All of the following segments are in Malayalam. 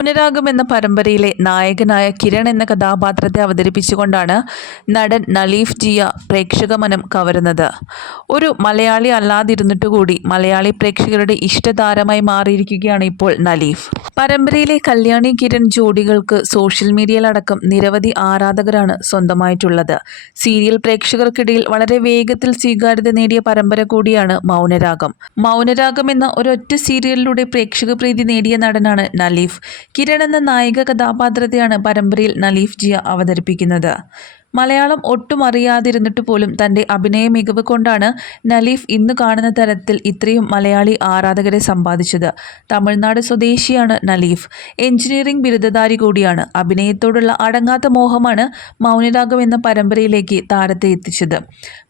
പുനരാഗം എന്ന പരമ്പരയിലെ നായകനായ കിരൺ എന്ന കഥാപാത്രത്തെ അവതരിപ്പിച്ചുകൊണ്ടാണ് നടൻ നലീഫ് ജിയ പ്രേക്ഷക മനം കവരുന്നത്. ഒരു മലയാളി അല്ലാതിരുന്നിട്ടുകൂടി മലയാളി പ്രേക്ഷകരുടെ ഇഷ്ടതാരമായി മാറിയിരിക്കുകയാണ് ഇപ്പോൾ നലീഫ്. പരമ്പരയിലെ കല്യാണി കിരൺ ജോഡികൾക്ക് സോഷ്യൽ മീഡിയയിലടക്കം നിരവധി ആരാധകരാണ് സ്വന്തമായിട്ടുള്ളത്. സീരിയൽ പ്രേക്ഷകർക്കിടയിൽ വളരെ വേഗത്തിൽ സ്വീകാര്യത നേടിയ പരമ്പര കൂടിയാണ് മൗനരാഗം. മൗനരാഗം എന്ന ഒരൊറ്റ സീരിയലിലൂടെ പ്രേക്ഷക പ്രീതി നേടിയ നടനാണ് നലീഫ്. കിരൺ എന്ന നായിക കഥാപാത്രത്തെയാണ് പരമ്പരയിൽ നലീഫ് ജിയ അവതരിപ്പിക്കുന്നത്. മലയാളം ഒട്ടും അറിയാതിരുന്നിട്ട് പോലും തൻ്റെ അഭിനയ മികവ് കൊണ്ടാണ് നലീഫ് ഇന്ന് കാണുന്ന തരത്തിൽ ഇത്രയും മലയാളി ആരാധകരെ സമ്പാദിച്ചത്. തമിഴ്നാട് സ്വദേശിയാണ് നലീഫ്. എഞ്ചിനീയറിംഗ് ബിരുദധാരി കൂടിയാണ്. അഭിനയത്തോടുള്ള അടങ്ങാത്ത മോഹമാണ് മൗനരാഗം എന്ന പരമ്പരയിലേക്ക് താരത്തെ എത്തിച്ചത്.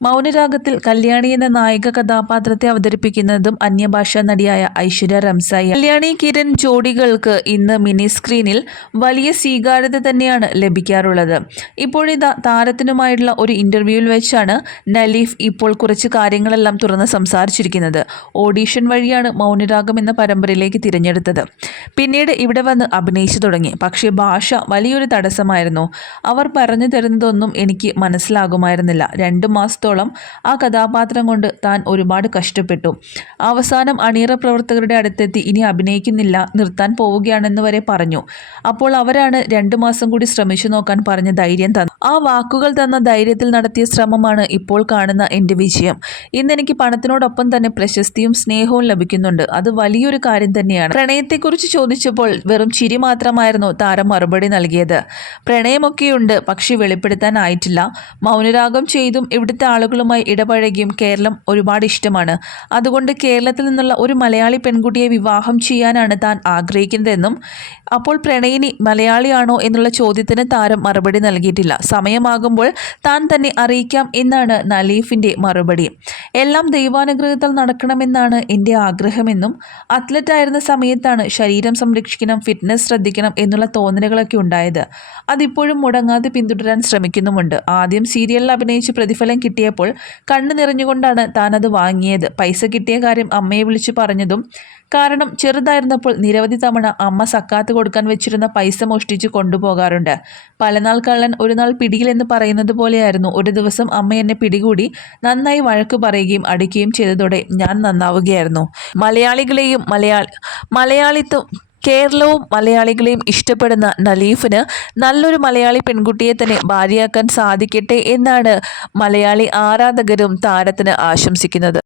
മൗനരാഗത്തിൽ കല്യാണി എന്ന നായിക കഥാപാത്രത്തെ അവതരിപ്പിക്കുന്നതും അന്യഭാഷാ നടിയായ ഐശ്വര്യ റംസായി. കല്യാണി കിരൺ ജോഡികൾക്ക് ഇന്ന് മിനി സ്ക്രീനിൽ വലിയ സ്വീകാര്യത തന്നെയാണ് ലഭിക്കാറുള്ളത്. ഇപ്പോഴിതാ താരത്തിനുമായിട്ടുള്ള ഒരു ഇന്റർവ്യൂവിൽ വെച്ചാണ് നലീഫ് ഇപ്പോൾ കുറച്ച് കാര്യങ്ങളെല്ലാം തുറന്ന് സംസാരിച്ചിരിക്കുന്നത്. ഓഡീഷൻ വഴിയാണ് മൗനരാഗം എന്ന പരമ്പരയിലേക്ക് തിരഞ്ഞെടുത്തത്. പിന്നീട് ഇവിടെ വന്ന് അഭിനയിച്ചു തുടങ്ങി. പക്ഷേ ഭാഷ വലിയൊരു തടസ്സമായിരുന്നു. അവർ പറഞ്ഞു തരുന്നതൊന്നും എനിക്ക് മനസ്സിലാകുമായിരുന്നില്ല. 2 മാസത്തോളം ആ കഥാപാത്രം കൊണ്ട് താൻ ഒരുപാട് കഷ്ടപ്പെട്ടു. അവസാനം അണിയറ പ്രവർത്തകരുടെ അടുത്തെത്തി ഇനി അഭിനയിക്കുന്നില്ല, നിർത്താൻ പോവുകയാണെന്ന് വരെ പറഞ്ഞു. അപ്പോൾ അവരാണ് 2 മാസം കൂടി ശ്രമിച്ചു നോക്കാൻ പറഞ്ഞ ധൈര്യം തന്നു. ആ വാക്കുകൾ തന്ന ധൈര്യത്തിൽ നടത്തിയ ശ്രമമാണ് ഇപ്പോൾ കാണുന്ന എൻ്റെ വിജയം. ഇന്നെനിക്ക് പണത്തിനോടൊപ്പം തന്നെ പ്രശസ്തിയും സ്നേഹവും ലഭിക്കുന്നുണ്ട്. അത് വലിയൊരു കാര്യം തന്നെയാണ്. പ്രണയത്തെക്കുറിച്ച് ചോദിച്ചപ്പോൾ വെറും ചിരി മാത്രമായിരുന്നു താരം മറുപടി നൽകിയത്. പ്രണയമൊക്കെയുണ്ട്, പക്ഷേ വെളിപ്പെടുത്താനായിട്ടില്ല. മൗനരാഗം ചെയ്തും ഇവിടുത്തെ ആളുകളുമായി ഇടപഴകിയും കേരളം ഒരുപാട് ഇഷ്ടമാണ്. അതുകൊണ്ട് കേരളത്തിൽ നിന്നുള്ള ഒരു മലയാളി പെൺകുട്ടിയെ വിവാഹം ചെയ്യാനാണ് താൻ ആഗ്രഹിക്കുന്നതെന്നും അപ്പോൾ പ്രണയിനി മലയാളിയാണോ എന്നുള്ള ചോദ്യത്തിന് താരം മറുപടി നൽകിയിട്ടില്ല. സമയമാകുമ്പോൾ താൻ തന്നെ അറിയിക്കാം എന്നാണ് നലീഫിൻ്റെ മറുപടി. എല്ലാം ദൈവാനുഗ്രഹത്താൽ നടക്കണമെന്നാണ് എൻ്റെ ആഗ്രഹമെന്നും അത്ലറ്റായിരുന്ന സമയത്താണ് ശരീരം സംരക്ഷിക്കണം, ഫിറ്റ്നസ് ശ്രദ്ധിക്കണം എന്നുള്ള തോന്നലുകളൊക്കെ ഉണ്ടായത്. അതിപ്പോഴും മുടങ്ങാതെ പിന്തുടരാൻ ശ്രമിക്കുന്നുമുണ്ട്. ആദ്യം സീരിയലിൽ അഭിനയിച്ച് പ്രതിഫലം കിട്ടിയപ്പോൾ കണ്ണു നിറഞ്ഞുകൊണ്ടാണ് താനത് വാങ്ങിയത്. പൈസ കിട്ടിയ കാര്യം അമ്മയെ വിളിച്ചു പറഞ്ഞതും കാരണം ചെറുതായിരുന്നപ്പോൾ നിരവധി തവണ അമ്മ സക്കാത്ത് കൊടുക്കാൻ വെച്ചിരുന്ന പൈസ മോഷ്ടിച്ച് കൊണ്ടുപോകാറുണ്ട്. പലനാൾ കള്ളൻ ഒരു നാൾ പിടിയിലെന്ന് പറയുന്നത് പോലെയായിരുന്നു. ഒരു ദിവസം അമ്മ എന്നെ പിടികൂടി നന്നായി വഴക്ക് പറയുകയും അടിക്കുകയും ചെയ്തതോടെ ഞാൻ നന്നാവുകയായിരുന്നു. മലയാളിത്വം കേരളവും മലയാളികളെയും ഇഷ്ടപ്പെടുന്ന നലീഫിന് നല്ലൊരു മലയാളി പെൺകുട്ടിയെ തന്നെ ഭാര്യയാക്കാൻ സാധിക്കട്ടെ എന്നാണ് മലയാളി ആരാധകരും താരത്തിന് ആശംസിക്കുന്നത്.